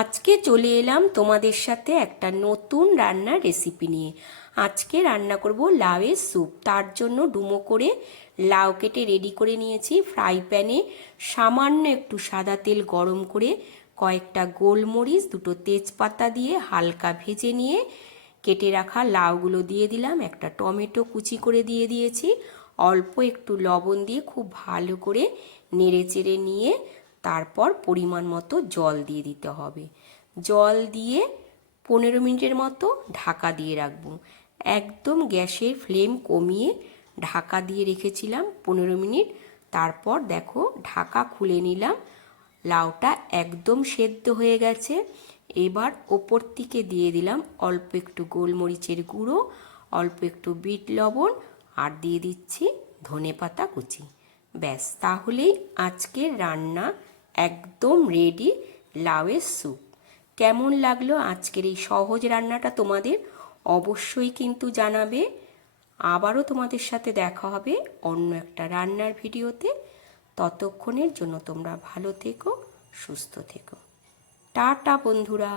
আজকে চলে এলাম তোমাদের সাথে একটা নতুন রান্নার রেসিপি নিয়ে। আজকে রান্না করব লাউয়ের স্যুপ। তার জন্য ডুমো করে লাউ কেটে রেডি করে নিয়েছি। ফ্রাই প্যানে সামান্য একটু সাদা তেল গরম করে কয়েকটা গোলমরিচ, দুটো তেজপাতা দিয়ে হালকা ভেজে নিয়ে কেটে রাখা লাউগুলো দিয়ে দিলাম। একটা টমেটো কুচি করে দিয়ে দিয়েছি। অল্প একটু লবণ দিয়ে খুব ভালো করে নেড়ে চেড়ে নিয়ে তারপর পরিমাণ মতো জল দিয়ে দিতে হবে। জল দিয়ে 15 মিনিটের মতো ঢাকা দিয়ে রাখবো। একদম গ্যাসের ফ্লেম কমিয়ে ঢাকা দিয়ে রেখেছিলাম 15 মিনিট। তারপর দেখো ঢাকা খুলে নিলাম। লাউটা একদম সেদ্ধ হয়ে গেছে। এবার ওপর থেকে দিয়ে দিলাম অল্প একটু গোলমরিচের গুঁড়ো, অল্প একটু বিট লবণ, আর দিয়ে দিচ্ছি ধনেপাতা কুচি। ব্যাস, তাহলেই আজকের রান্না একদম রেডি, লাউয়ের স্যুপ। কেমন লাগলো আজকের এই সহজ রান্নাটা তোমাদের অবশ্যই কিন্তু জানাবে। আবারও তোমাদের সাথে দেখা হবে অন্য একটা রান্নার ভিডিওতে। ততক্ষণের জন্য তোমরা ভালো থেকো, সুস্থ থেকো। টাটা বন্ধুরা।